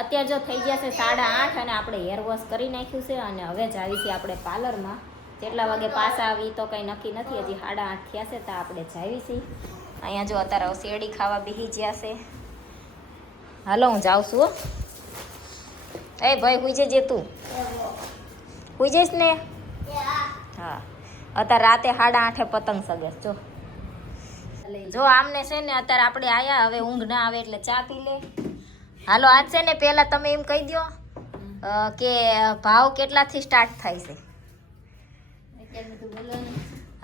અત્યારે જો થઈ ગયા છે સાડા આઠ અને આપણે હેર વોશ કરી નાખ્યું છે અને હવે જ આવી છીએ આપણે પાર્લરમાં. કેટલા વાગે પાછા આવી તો કંઈ નક્કી નથી, હજી સાડા આઠ થયા છે, તો આપણે જાવી છીએ. અહીંયા જો અત્યારે શેરડી ખાવા બેસી ગયા છે. હાલો, હું જાઉં છું. એ ભાઈ, હુઈ જજે તું. હુઈ ને? હા. અત્યારે રાતે સાડા આઠે પતંગ સગે જો. જો આમને છે ને, અત્યારે આપણે આયા, હવે ઊંઘ ના આવે એટલે ચા પી લે. હાલો, આજ છે ને પહેલા તમે એમ કહી દો કે ભાવ કેટલાથી સ્ટાર્ટ થાય છે?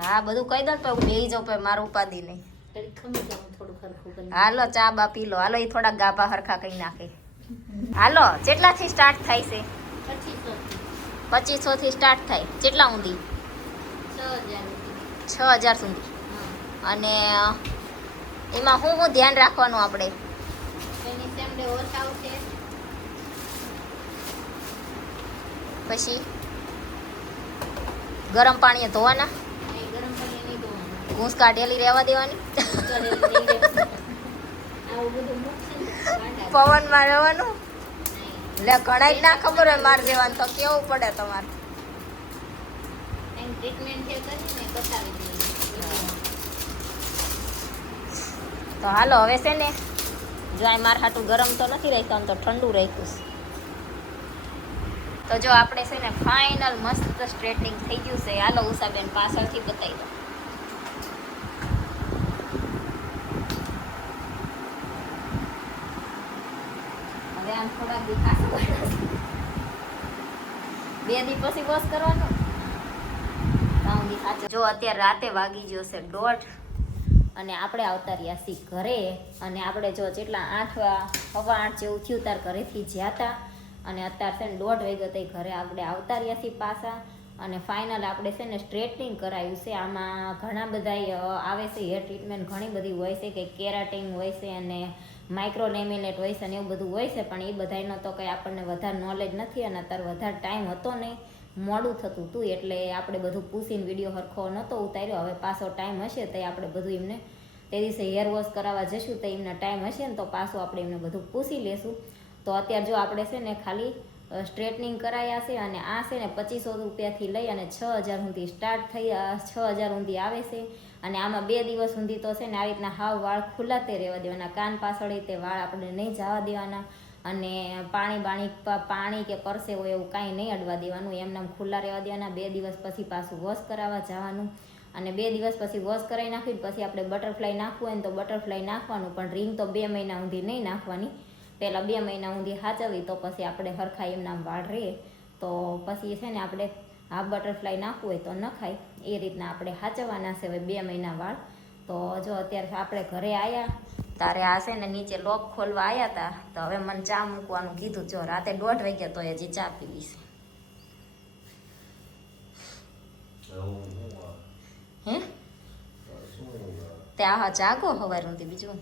હા, બધું કહી દો ને તો હું બેહી જાઉં પછી મારું ઉપાધિ નહીં હાલો, ચા બા પી લો. હાલો એ થોડા ગાભા હરખા કઈ નાખે. હાલો, કેટલાથી સ્ટાર્ટ થાય છે? પચીસો થી સ્ટાર્ટ થાય. કેટલા ઊંધી છ હજાર સુધી. અને એમાં શું શું ધ્યાન રાખવાનું આપણે? પછી ગરમ પાણીએ ધોવાના? ઘૂસ કાઢેલી રહેવા દેવાની? પવનમાં રહેવાનું? એટલે કઢાઈ ના ખબર હોય માર દેવાનું તો કેવું પડે તમારે? તો હાલો હવે છે ને જો આ માર હાટું ગરમ તો નથી રાખ્યું તો ઠંડુ રાખ્યું તો જો આપણે છે ને ફાઇનલ મસ્ત સ્ટ્રેટનિંગ થઈ ગયું છે. હાલો ઉષાબેન પાછળથી બતાવી દો હવે આમ થોડાક દી ખાસું વાળા છે. બે દી પછી વોશ કરવાનો. જો અત્યારે રાતે વાગી ગયો છે દોઢ. અને આપણે આવતા રહ્યા સી ઘરે અને આપણે જો જેટલા આઠ હવા આઠ જેવું થયું તાર ઘરેથી જ્યાં હતા અને અત્યારે છે ને દોઢ વાગ્યો તે ઘરે આપણે આવતા રહ્યા છીએ પાછા અને ફાઇનલ આપણે છે ને સ્ટ્રેટનિંગ કરાયું છે. આમાં ઘણા બધા આવે છે હેર ટ્રીટમેન્ટ ઘણી બધી હોય છે કે કેરાટિંગ હોય છે અને માઇક્રો લેમિનેટ હોય છે અને એવું બધું હોય છે, પણ એ બધાનો તો કંઈ આપણને વધારે નોલેજ નથી અને અત્યારે વધારે ટાઈમ હતો નહીં. મોડું થતું હતું એટલે આપણે બધું પૂછીને વીડિયો હરખો નહોતો ઉતાર્યો. હવે પાછો ટાઈમ હશે તો આપણે બધું એમને તે દિવસે હેર વોશ કરાવવા જશું તો એમના ટાઈમ હશે ને તો પાછું આપણે એમને બધું પૂછી લેશું. તો અત્યારે જો આપણે છે ને ખાલી સ્ટ્રેટનિંગ કરાયા છે અને આ છે ને પચીસો રૂપિયાથી લઈ અને છ હજાર સુધી સ્ટાર્ટ થઈ છ હજાર સુધી આવે છે. અને આમાં બે દિવસ સુધી તો છે ને આવી રીતના હાવ વાળ ખુલ્લાતે રહેવા દેવાના. કાન પાછળ તે વાળ આપણે નહીં જવા દેવાના. અને પાણી બાણી પાણી કે પરસે હોય એવું કાંઈ નહીં અડવા દેવાનું. એમને એમ ખુલ્લા રહેવા દેવાના, બે દિવસ પછી પાછું વોશ કરાવવા જવાનું. અને બે દિવસ પછી વોશ કરાવી નાખ્યું પછી આપણે બટરફ્લાય નાખવું હોય તો બટરફ્લાય નાખવાનું, પણ રિંગ તો બે મહિના સુધી નહીં નાખવાની. પહેલાં બે મહિના સુધી સાચવી તો પછી આપણે હરખા એમના વાળ રહે. તો પછી છે ને આપણે હાફ બટરફ્લાય નાખવું હોય તો નખાય એ રીતના આપણે સાચવવાના છે હવે બે મહિના વાળ. તો જો અત્યારે આપણે ઘરે આવ્યા તારે આ છે ને નીચે લોક ખોલવા આવ્યા હતા તો હવે મને ચા મૂકવાનું કીધું. જો રાતે દોઢ વાગ્યા તો હજી ચા પીવી છે. હે તે આ જાગો હવાર નથી બીજું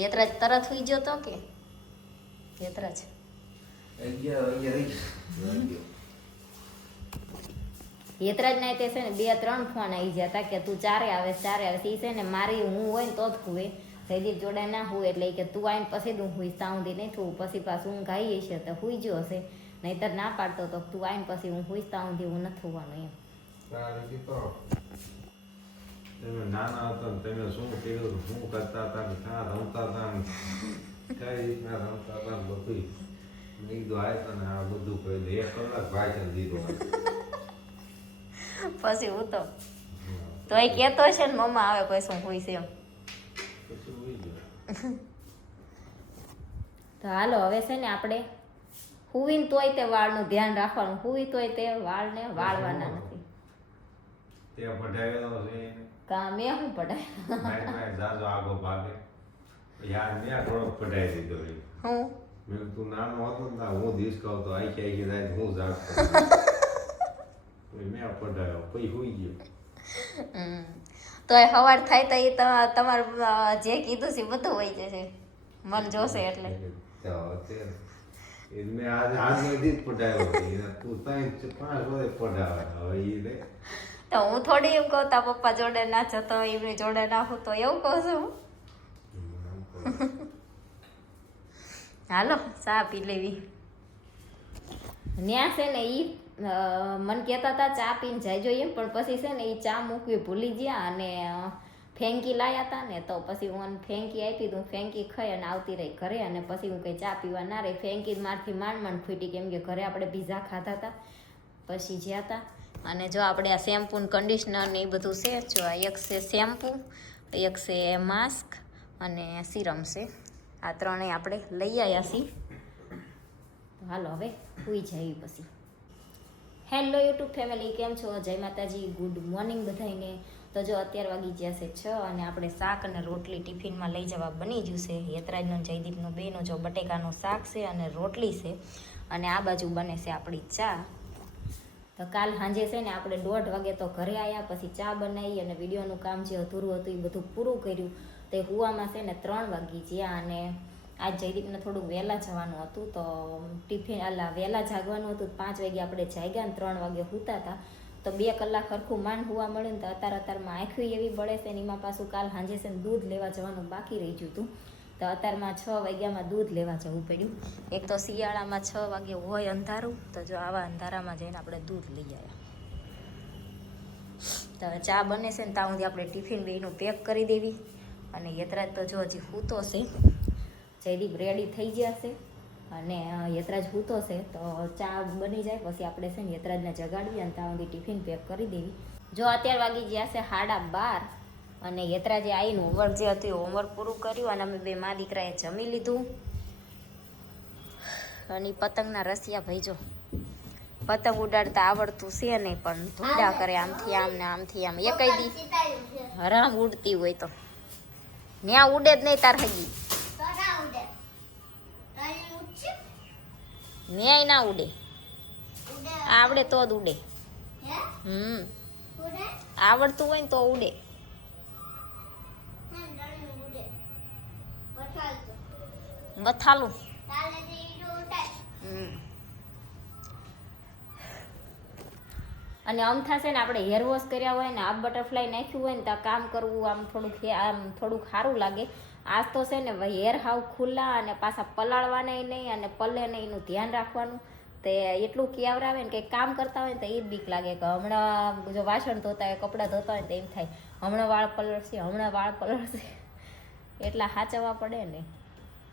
યેતરાજ તરત સુઈ ગયો તો કે? યેતરાજ. યેતરાજ ના તે છે ને બે, ત્રણ ફોન આવી ગયા હતા કે તું ચારે આવે ચારે આવે. એ છે ને મારી, હું હોય ને તો જ હુવે જયદીપ જોડે ના હોય એટલે કે તું આવીને પછી હું હુઈશ તાઉંધી નહીં થવું પછી પાછું હું ગાઈ હશે તો હુઈ ગયો હશે. નહીતર ના પાડતો તો તું આવીને પછી હું હુઈશ તાઉંધી હું નથી હોવાનું એમ. તમે નાના હતા તમે શું કર્યું? શું કરતા હતા ક્યાં રમતા હતા કઈ રીતના રમતા હતા બધું કીધું, આય તને આ બધું કહી દે. એક કલાક ભાઈ દીધો. પછી હું તો તો એ કહેતો છે ને મમ્મા આવે પછી હું હુઈશ એમ તો હાલો હવે છે ને આપણે હુવીને તોય તે વાળનું ધ્યાન રાખવાનું હુવી તોય તે વાળને વાળવાના નથી તે પઢાયેલો છે એને. કા મેં શું પડાય મારી જાજો આગો ભાગે યાર મેં થોડો પઢાઈ દીધો હું મેં તું નાનો હતો ને હું દીસ કહું તો આઈ આઈ જાય હું જાગતો મેં પડાયો પછી હોઈ ગયો. તો એ સવાર થાય તો એ તમારું જે કીધું છે બધું હોય જશે. મન જોશે એટલે. તો હું થોડી એમ કહું પપ્પા જોડે ના જતો એમની જોડે ના તો એવું કહું છું. હાલો, ચા લેવી. ન્યા છે ને ઈ મને કહેતા હતા, ચા પીને જાય જોઈએ પણ પછી છે ને એ ચા મૂકવી ભૂલી ગયા અને ફેંકી લાયા હતા ને તો પછી હું ફેંકી આપી હું ફેંકી ખાઈ અને આવતી રહી ઘરે અને પછી હું કંઈ ચા પીવા ના રહી. ફેંકી મારથી માંડ માંડ ફૂટી કેમ કે ઘરે આપણે પીઝા ખાધા હતા પછી જ્યાં હતા અને જો આપણે આ શેમ્પૂ ને કન્ડિશનર ને એ બધું છે, જો આ એક છે શેમ્પૂ, એક છે માસ્ક અને સિરમ છે. આ ત્રણેય આપણે લઈ આવ્યા છીએ હાલો હવે સુઈ જઈએ પછી. હેલો યુટ્યુબ ફેમિલી, કેમ છો? જય માતાજી, ગુડ મોર્નિંગ બધાને તો જો અત્યાર વાગી ગયા છે છ અને આપણે શાક અને રોટલી ટિફિનમાં લઈ જવા બની ગયું છે યતરાજનો, જયદીપનો, બેનો જો બટેકાનું શાક છે અને રોટલી છે. અને આ બાજુ બને છે આપણી ચા. તો કાલ સાંજે છે ને આપણે દોઢ વાગે તો ઘરે આવ્યા પછી ચા બનાવી અને વિડીયોનું કામ જે અધૂરું હતું એ બધું પૂરું કર્યું. તે હુવામાં છે ને ત્રણ વાગી ગયા અને આજ જયદીપને થોડું વહેલા જવાનું હતું તો ટિફિન, અલા, વહેલા જાગવાનું હતું. પાંચ વાગે આપણે જાગ્યા ને ત્રણ વાગે સૂતા હતા તો. બે કલાક સરખું માંડ હોવા મળ્યું ને તો અત્યારે અત્યારમાં આંખવી એવી બળે છે ને એમાં પાછું કાલ સાંજે છે દૂધ લેવા જવાનું બાકી રહી ગયું હતું. તો અત્યારમાં છ વાગ્યામાં દૂધ લેવા જવું પડ્યું. એક તો શિયાળામાં છ વાગે હોય અંધારું, તો જો આવા અંધારામાં જઈને આપણે દૂધ લઈ આવ્યા. તો ચા બને છે ને ત્યાં સુધી આપણે ટિફિન બેનું પેક કરી દેવી. અને યતરાજ તો જો હજી સૂતો છે જયદીપ રેડી થઈ ગયા છે. અને યતરાજ હૂતો છે, તો ચા બની જાય, પછી આપણે છે ને યતરાજને જગાડવી અને ત્યાં સુધી ટિફિન પેક કરી દેવી. જો અત્યાર વાગી ગયા છે હાડા બાર, અને યતરાજે આવીને હોમવર્ક જે હતું હોમવર્ક પૂરું કર્યું, અને અમે બે મા દીકરાએ જમી લીધું. અને પતંગના રસિયા ભાઈ જો પતંગ ઉડાડતા આવડતું છે નહીં, પણ ધૂડા કરે આમથી આમ ને આમથી આમ. એ કઈ દી, હરામ ઉડતી હોય તો. ન્યા ઉડે જ નહીં તાર હજી ન્યાય ના ઉડે. આવડે તો જ ઉડે. હમ. આવડતું હોય ને તો ઉડે. હમ. અને આમ થશે ને આપણે હેર વોશ કર્યા હોય ને આ બટરફ્લાય નાખ્યું હોય ને તો કામ કરવું આમ થોડુંક આમ થોડુંક સારું લાગે. આજ તો છે ને હેર હાવ ખુલ્લા અને પાછા પલાળવાના નહીં અને પલ્લે નહીં એનું ધ્યાન રાખવાનું. તે એટલું કેવરાવે ને કંઈક કામ કરતા હોય ને તો એ જ બીક લાગે કે હમણાં જો વાસણ ધોતા હોય, કપડાં ધોતા હોય તો એમ થાય, હમણાં વાળ પલળશે, હમણાં વાળ પલળશે. એટલા સાચવવા પડે ને.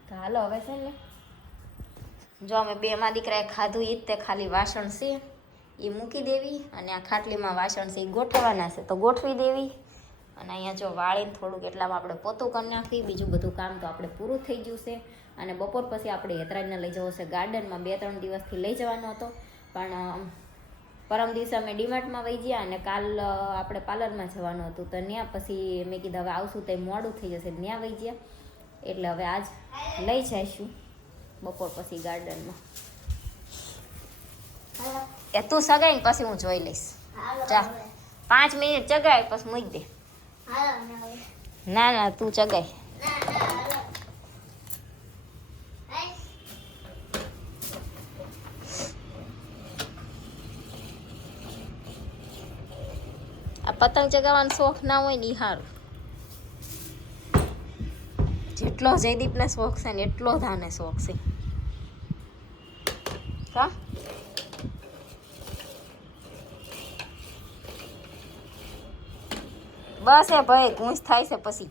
તો હાલો હવે છે ને, જો અમે બે માં દીકરાએ ખાધું એ જ તે ખાલી વાસણ છે એ મૂકી દેવી અને આ ખાટલીમાં વાસણ છે એ ગોઠવવાના છે. તો ગોઠવી દેવી. અને અહીંયા જો વાળીને થોડુંક એટલામાં આપણે પોતું કરી નાખી બીજું બધું કામ તો આપણે પૂરું થઈ ગયું છે. અને બપોર પછી આપણે હેતરાજને લઈ જવો છે ગાર્ડનમાં બે ત્રણ દિવસથી લઈ જવાનો હતો. પણ પરમ દિવસે અમે ડીમાર્ટમાં વહી ગયા અને કાલ આપણે પાર્લરમાં જવાનું હતું. તો ત્યાં પછી મેં કીધું હવે આવશું તો મોડું થઈ જશે. ત્યાં વહી ગયા. એટલે હવે આજ લઈ જઈશું બપોર પછી ગાર્ડનમાં. એ તું સગાઈ પછી હું જોઈ લઈશ. જા. પાંચ મિનિટ ચગાય પછી મૂકી દે. ના ના, તું ચગાય. આ પતંગ ચગાવવાનો શોખ ના હોય ને સારું જેટલો જયદીપને શોખ છે ને એટલો ધાને શોખ છે. કા બસ એ ભાઈ ગુંજ થાય છે પછી.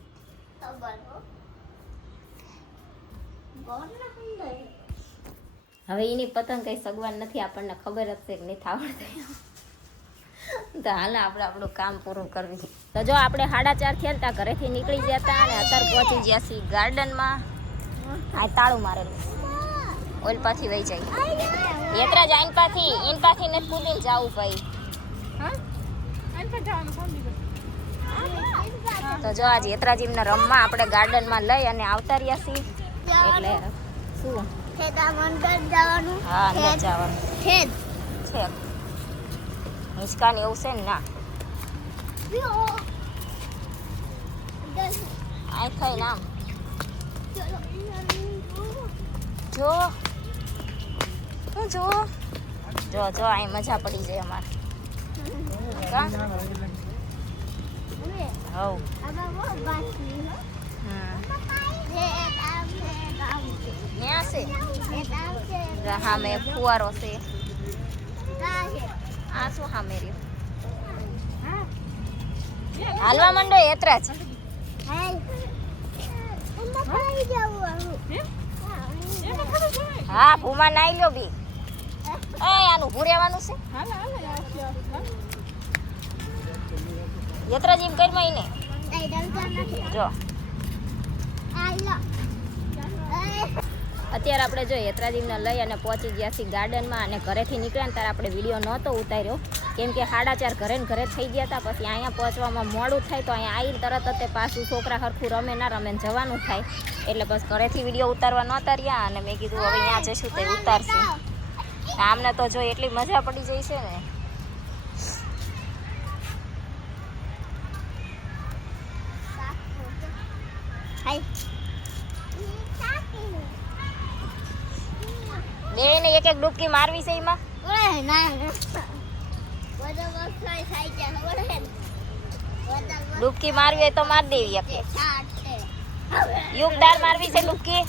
હવે એની પતંગ કઈ સગવાન નથી આપણને ખબર જ છે કે નહીં આવડતી. તો હાલ આપણે આપણું કામ પૂરું કરવું. તો જો આપણે સાડા ચાર થયા ને ઘરેથી નીકળી ગયા હતા અને અત્યારે પહોંચી ગયા છીએ ગાર્ડનમાં. આ તાળું મારેલું. ઓલ પાછી વહી જાય. યાત્રા જાય પાછી એન પાછી ને કૂદીને જાવું ભાઈ. તો જો આજ યત્રાજીમને રમવા આપણે ગાર્ડનમાં લઈ અને આવતા રહ્યા છીએ. એટલે શું? હા અંદર જવાનું. છે. હિંચકાને એવું છે ને ના. આ થઈ નામ જો. હું જો જો જો અહીં મજા પડી જાય અમારે. કા? હવ છે હા મેં ફુવારો છે આ શું હા હાલવા માંડો એતરા જ હા ભૂમા નાઈ લ્યો બી. એ, આનું ભૂરેવાનું છે? યત્રા જીમ કરી માં જો. અત્યારે આપણે જો યત્રાજીમને લઈ અને પહોંચી ગયા છીએ ગાર્ડનમાં અને ઘરેથી નીકળ્યા ત્યારે આપણે વીડિયો નહોતો ઉતાર્યો. કેમ કે સાડા ચાર ઘરે ને ઘરે થઈ ગયા હતા પછી અહીંયા પહોંચવામાં મોડું થાય તો અહીંયા આવીને તરત જ તે પાછું છોકરા હરખું રમે ના રમે જવાનું થાય. એટલે બસ ઘરેથી વીડિયો ઉતારવા નહોતા રહ્યા અને મેં કીધું હવે અહીંયા જશું તે ઉતારશું. આમને તો જો એટલી મજા પડી જાય છે ને. બેને એક એક ડૂબકી મારવી છે એમાં? ડૂબકી મારવી હોય તો માર દેવી એક યુગદાર મારવી છે ડૂબકી?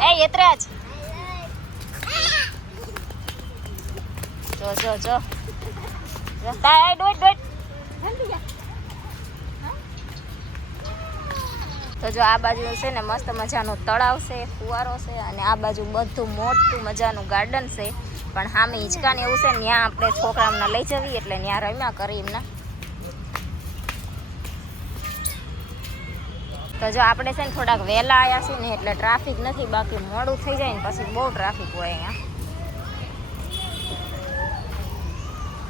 એ યત્રાજ. જો જો જો. એ ડોટ ડોટ તો જો આ બાજુ છે ને મસ્ત મજાનું તળાવ છે, ફુવારો છે અને આ બાજુ બધું મોટું મજાનું ગાર્ડન છે. પણ સામે હિંચકાને એવું છે ત્યાં આપણે છોકરાઓને લઈ જવી એટલે ત્યાં રમ્યા કરી એમના. તો જો આપણે છે ને થોડાક વહેલા આવ્યા છીએ ને એટલે ટ્રાફિક નથી બાકી મોડું થઈ જાય ને પછી બહુ ટ્રાફિક હોય અહીંયા.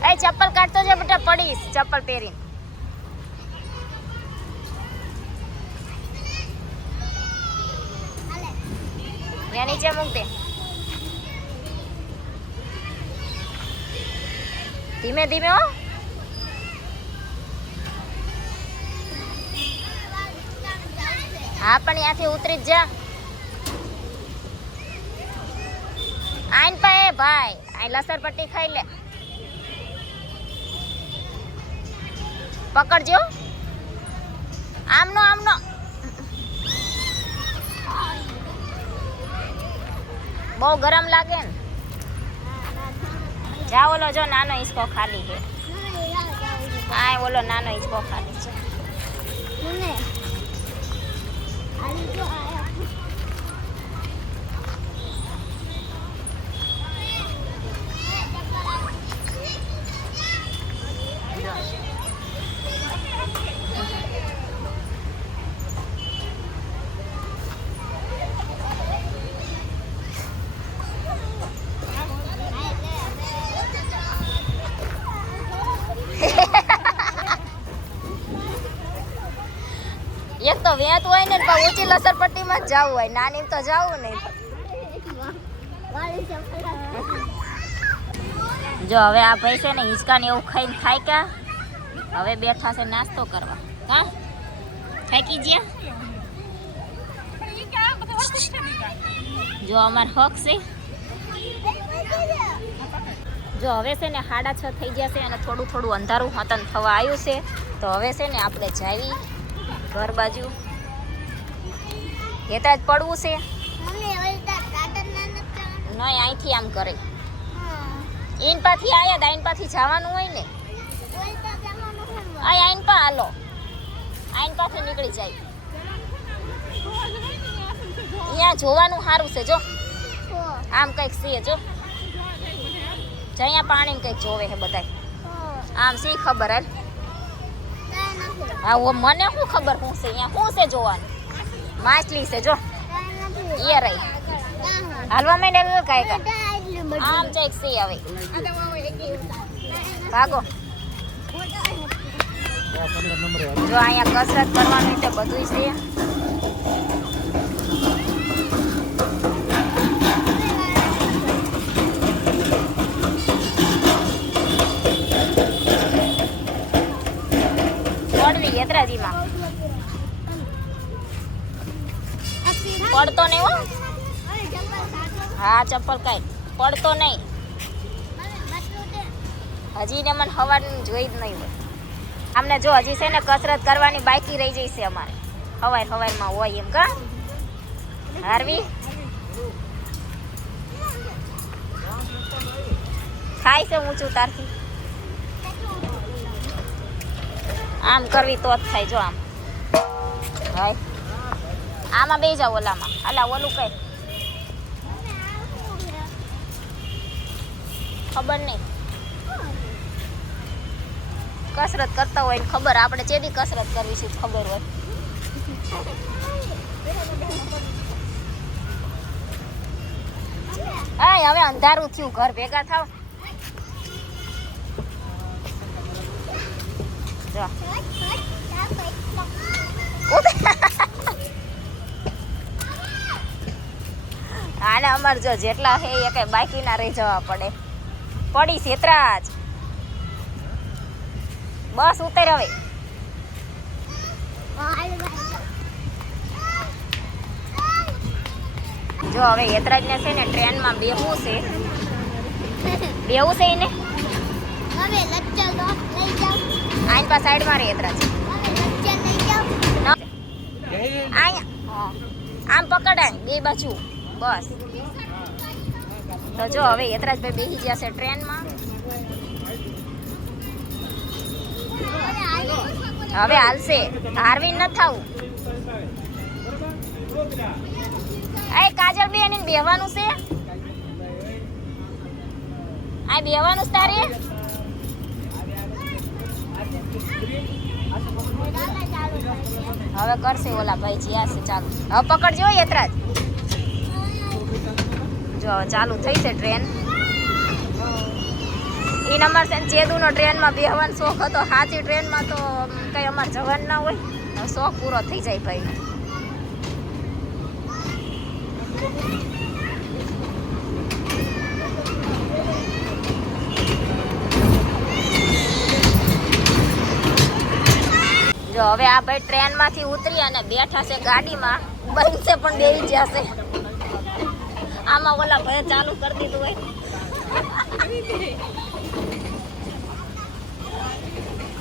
એ ચપ્પલ કાઢતો છે બેટા, પડીશ, ચપ્પલ પહેરીને. ત્યાં નીચે મૂક દે. ધીમે ધીમે હો. હા, પણ ત્યાંથી ઉતરી જ જા. આઈન પા એ ભાઈ, આ લસણ પટ્ટી ખાઈ લે. પકડજો. આમનો આમનો. બહુ ગરમ લાગે ને? જા ઓલો જો, નાનો હિસકો ખાલી છે. હા ઓલો નાનો હિસકો ખાલી છે એક તો વેત હોય ને પણ ઊંચી લસરપટ્ટીમાં જ જવું હોય. નાની તો જવું નહીં. જો હવે આ ભાઈ છે ને હિંચકા ને એવું ખાઈને ખાઈ કા હવે બેઠા છે નાસ્તો કરવા. હા? થાકી ગયા? જો અમાર હક છે. જો હવે છે ને સાડા છ થઈ ગયા છે અને થોડું થોડું અંધારું હતન થવા આવ્યું છે. તો હવે છે ને આપણે જાવી ઘર બાજુ. હેતા જ પડવું છે? નહીં અહીંથી આમ કરે. ઈન પાથી આયા દા ઈન પાથી જવાનું હોય ને. આ આઈન પા હાલો. આઈન પાથી નીકળી જાય. અહીંયા જોવાનું સારું છે જો. આમ કંઈક છે જો. જઅહીંયા પાણી કંઈક જોવે છે બધાય. આમ શી ખબર હાલ? હા ઓ મને શું ખબર શું છે? અહીંયા શું છે જોવાનું? માછલી છે, જો. એ રહી. હાલવા માંડે કાંઈ કાંઈ. આમ ચેક છે હવે. ભાગો. જો અહીંયા કસરત કરવાનું તો બધું છે. પડવી યદ્રાજીમાં પડતો નહીં હો. હા, ચપ્પલ કાઈ પડતો નહીં. હજી ને મને હવાનું જોઈ જ નહીં હોય. આમને જો હજી છે ને કસરત કરવાની બાકી રહી જઈશે અમારે. હવાઈ હવારમાં હોય એમ, કા? હારવી? થાય છે ઊંચું તારથી. આમ કરવી તો જ થાય જો આમ. હાય. આમાં બે જાવ ઓલામાં. અલા ઓલું કઈ. ખબર નહીં. કસરત કરતા હોય ને ખબર. આપણે જે બી કસરત કરવી છે ખબર હોય. હા હવે અંધારું થયું. ઘર ભેગા થાવ. જો. આને અમાર જો જેટલા છે એ કઈ બાકી ના રહી જવા પડે. પડી છેતરાજ બસ ઉતર હવે. જો હવે યતરાજ ને છે ને ટ્રેનમાં બેહવું છે. બેહવું છે એને? હવે લચ્ચર લઈ જાઓ. આઈન પા સાઈડમાં રે યતરાજ લઈ જાઓ. અહીંયા આમ પકડાય બે બાજુ. બસ. તો જો, હવે યતરાજભાઈ બેસી ગયા છે ટ્રેનમાં. હવે હાલશે. હારવીન ન થવું આ કાજલ બે એને બેહવાનું છે? આ બેહવાનું તારે? હવે કરશે ઓલા ભાઈ, જ્યાં છે, ચાલુ. હવે પકડજો યતરાજ. જો હવે ચાલુ થઈ છે ટ્રેન. એ નંબર છે ચેદુનો ટ્રેનમાં બેહવાનો શોખ હતો સાચી ટ્રેનમાં તો કઈ અમારે જવાનું ના હોય. શોખ પૂરો થઈ જાય ભાઈ. જો હવે આ ભાઈ ટ્રેનમાંથી ઉતરી અને બેઠા છે ગાડીમાં. બનશે પણ બેસી જશે આમાં ઓલા ભાઈ ચાલુ કરી દીધું હોય.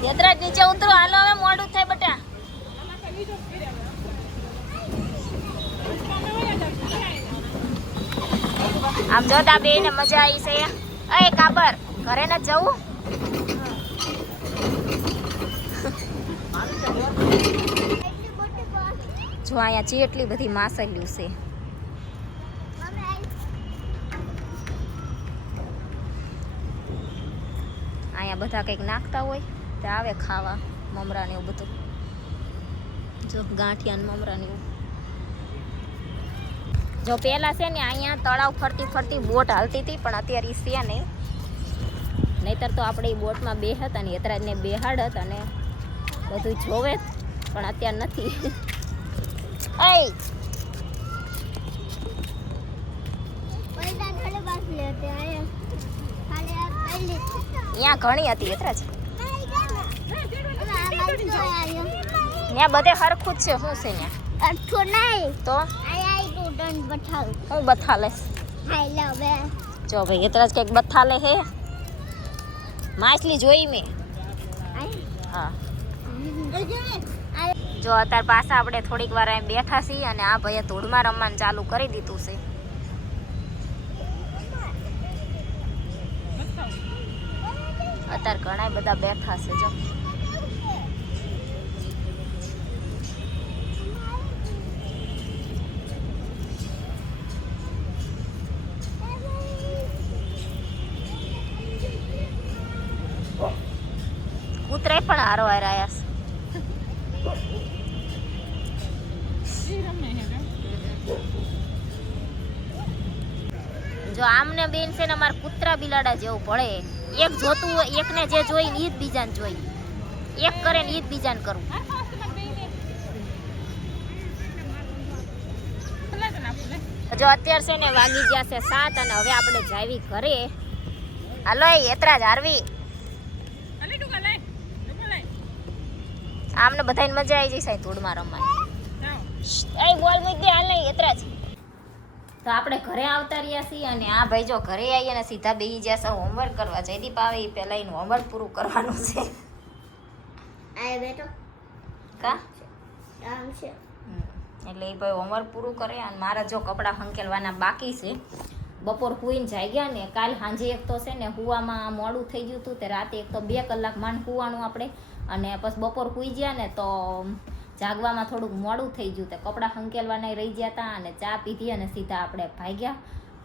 યદરાજ નીચે ઉતરો. હાલો હવે મોડું થાય બટા. આમ જોતા બે ને મજા આવી છે. અય કાબર, ઘરે ન જવું? એટલી જો અહીંયા ચેટલી બધી માસલ્યું છે. બધા કંઈક નાખતા હોય તે આવે ખાવા મમરા ને એવું બધું. જો ગાંઠિયા ને મમરા ને એવું. જો પેલા છે ને અહીંયા તળાવ ફરતી ફરતી બોટ હાલતી હતી પણ અત્યારે ઈ છે નહીં. નહીતર તો આપણે એ બોટમાં બેહત અને યતરાજને બેહાડત અને બધું જોવે પણ અત્યારે નથી. અય પૈસા થોડે બસ લેતે આયે ખાલી આ પહેલી અહીંયા ઘણી હતી બાજુ આવ્યો ત્યાં બધે હરખું જ છે, શું છે ત્યાં? અઠો નહીં તો? હું બથા લેશ હાઈ લે જો ભાઈ યતરાજ કંઈક બથા લે હે. માછલી જોઈ મેં. હા. જો, અત્યારે પાછા આપણે થોડીક વાર બેઠા છીએ અને આ ભાઈએ ધૂળમાં રમવાનું ચાલુ કરી દીધું છે. અત્યારે ઘણા બધા બેઠા છે, જો. કૂતરે પણ હારો હાર આયા છે. જો આમને બેન છે ને અમારે કૂતરા બિલાડા જેવું પડે એક જોતું હોય એકને જે જોઈ ને ઈ જ બીજાને જોઈ. એક કરે ને એ જ બીજાને કરવું જો અત્યારે છે ને વાગી ગયા છે સાત અને હવે આપણે જાવી ઘરે. હાલો એતરા જ હારવી. આમને બધાને મજા આવી જશે ધૂળમાં રમવાની. એ બોલ મૂકી દે હાલ નહીં એતરા જ તો આપણે ઘરે આવતા રહ્યા છીએ અને આ ભાઈ જો ઘરે આવીએ ને સીધા બેસી ગયા છે. હોમવર્ક કરવા જયદીપ આવે એ પહેલાં એનું હોમવર્ક પૂરું કરવાનું છે. આ બેટો કા? છે. એટલે એ ભાઈ હોમવર્ક પૂરું કરે અને મારા જો કપડાં હંકેલવાના બાકી છે. બપોર હુઈને જાય ગયા ને કાલ સાંજે એક તો છે ને હુવામાં મોડું થઈ ગયું હતું તે રાતે એક તો બે કલાક માંડ હુવાનું આપણે. અને પછી બપોર હુઈ ગયા ને તો જાગવામાં થોડુંક મોડું થઈ ગયું તે કપડાં હંકેલવાના રહી ગયા હતા અને ચા પીધી અને સીધા આપણે ભાગ્યા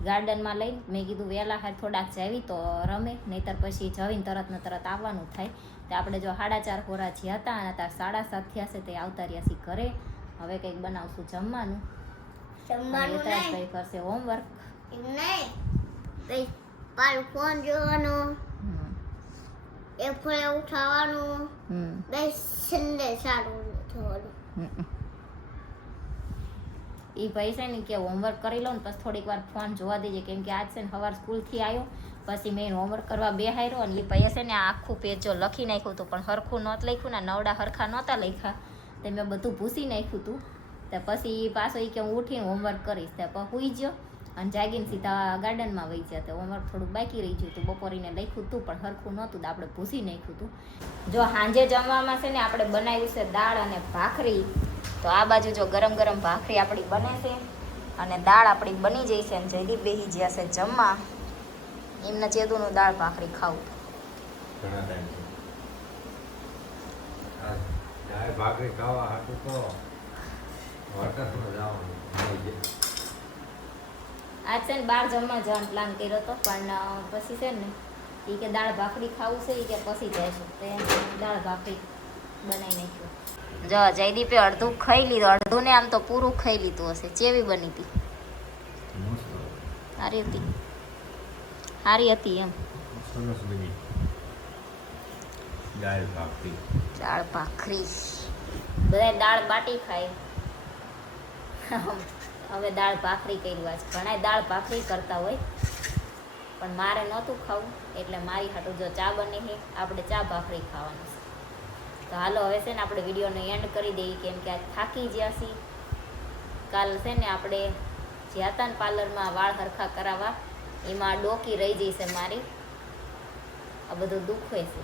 ગાર્ડનમાં લઈને. મેં કીધું વહેલા હાર થોડાક જવી તો રમે નહીતર પછી જવીને તરત ને તરત આવવાનું થાય. તે આપણે જો સાડા ચાર ખોરા જ્યાં હતા અને તાર સાડા સાત થયા છે તે આવતા રહ્યા છીએ ઘરે. હવે કંઈક બનાવશું જમવાનું. જમવાનું નહીં. કરશે હોમવર્ક નહીં. પછી ફોન જોવાનો. એ ફળે ઉઠાવવાનું. બે સંદેશ સારું એ ભાઈ છે ને કે હોમવર્ક કરી લો ને પછી થોડીક વાર ફોન જોવા દેજે. કેમ કે આજ છે ને સવાર સ્કૂલથી આવ્યો પછી મેં હોમવર્ક કરવા બેહાર્યો અને એ ભાઈએ છે ને આખું પેજ જો લખી નાખ્યું હતું પણ હરખું નહોતું લખ્યું ને નવડા હરખા નહોતા લખ્યા. તે મેં બધું ભૂસી નાખ્યું હતું તે પછી એ પાછો એ કે હું ઉઠીને હોમવર્ક કરીશ. તે પછી હુઈ ગયો. અને જાગીને સીધા ગાર્ડનમાં વહી જતા હોમવર્ક થોડુંક બાકી રહી ગયું હતું. બપોરીને લખ્યું હતું પણ હરખું નહોતું. તો આપણે ભૂસી નાખ્યું હતું જો સાંજે જમવામાં છે ને, આપણે બનાવ્યું છે દાળ અને ભાખરી. તો આ બાજુ જો ગરમ ગરમ ભાખરી આપણી બને છે અને દાળ આપણી બની જઈ છે અને જયદીપ બેહી ગયા છે જમવા. એમને ચેદુનું દાળ ભાખરી ખાવું. ભાખરી ખાવા હાટું તો હોટલમાં જવાનું. આજ છે ને બહાર જમવા જવાનો પ્લાન કર્યો હતો પણ પછી છે ને એ કે દાળ ભાખરી ખાવું છે એ કે પછી જાય તો એમ દાળ ભાખરી બનાવી નાખ્યું. જો જયદીપે અડધું ખાઈ લીધું અડધું ને આમ તો પૂરું ખાઈ લીધું હશે. ચેવી બની હતી? સારી હતી. સારી હતી એમ. સરસ બની. દાળ ભાખરી. દાળ ભાખરી. બધા દાળ બાટી ખાય. હવે દાળ ભાખરી કર્યું આજ ઘણા દાળ ભાખરી કરતા હોય, પણ મારે નહોતું ખાવું, એટલે મારી હાટું જો ચા બની છે, આપણે ચા ભાખરી ખાવાનું તો હાલો હવે છે ને આપણે વિડીયોનો એન્ડ કરી દઈએ, કેમ કે આજ થાકી ગયા છીએ. કાલ છે ને આપણે જ્યાં ને પાર્લરમાં વાળ હરખા કરાવવા, એમાં ડોકી રહી જઈ છે મારી. આ બધું દુખે છે.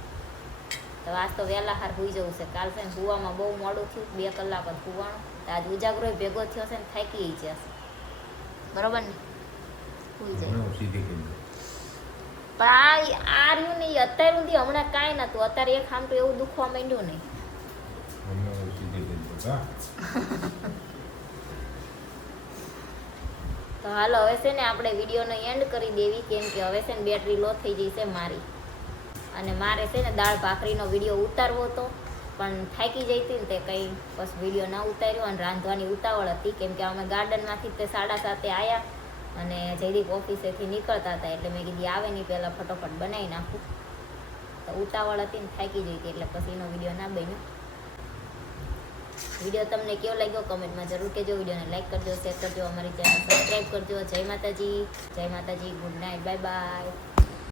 તો આજ તો વહેલા હાર હોઈ જવું છે. કાલ છે ને હુવામાં બહુ મોડું થયું, બે કલાક જ હુવાનું. તો આજ ઉજાગરો ભેગો થયો છે ને થાકી જશે બરોબર ને? જાય. દઉં. પણ આ આ રહ્યું નહીં અત્યાર સુધી હમણાં કાંઈ નતું અત્યારે એક આમ તો એવું દુખવા માંડ્યું નહીં. તો હાલો હવે છે ને આપણે વિડીયોનો એન્ડ કરી દેવી કેમ કે હવે છે ને બેટરી લો થઈ જઈ છે મારી. અને મારે છે ને દાળ ભાખરીનો વીડિયો ઉતારવો હતો. પણ થાકી જઈ હતી ને તે કંઈ બસ વીડિયો ના ઉતાર્યો અને રાંધવાની ઉતાવળ હતી. કેમ કે અમે ગાર્ડનમાંથી તે સાડા સાતે આવ્યા અને જયદીપ ઓફિસેથી નીકળતા હતા એટલે મેં કીધી, આવે નહીં, પહેલાં ફટોફટ બનાવી નાખું. તો ઉતાવળ હતી ને થાકી જઈ હતી એટલે પછી એનો વીડિયો ના બન્યો. વીડિયો તમને કેવો લાગ્યો? કમેન્ટમાં જરૂર કહેજો. વિડીયોને લાઈક કરજો શેર કરજો, અમારી ચેનલ સબસ્ક્રાઈબ કરજો. જય માતાજી જય માતાજી ગુડ નાઇટ બાય બાય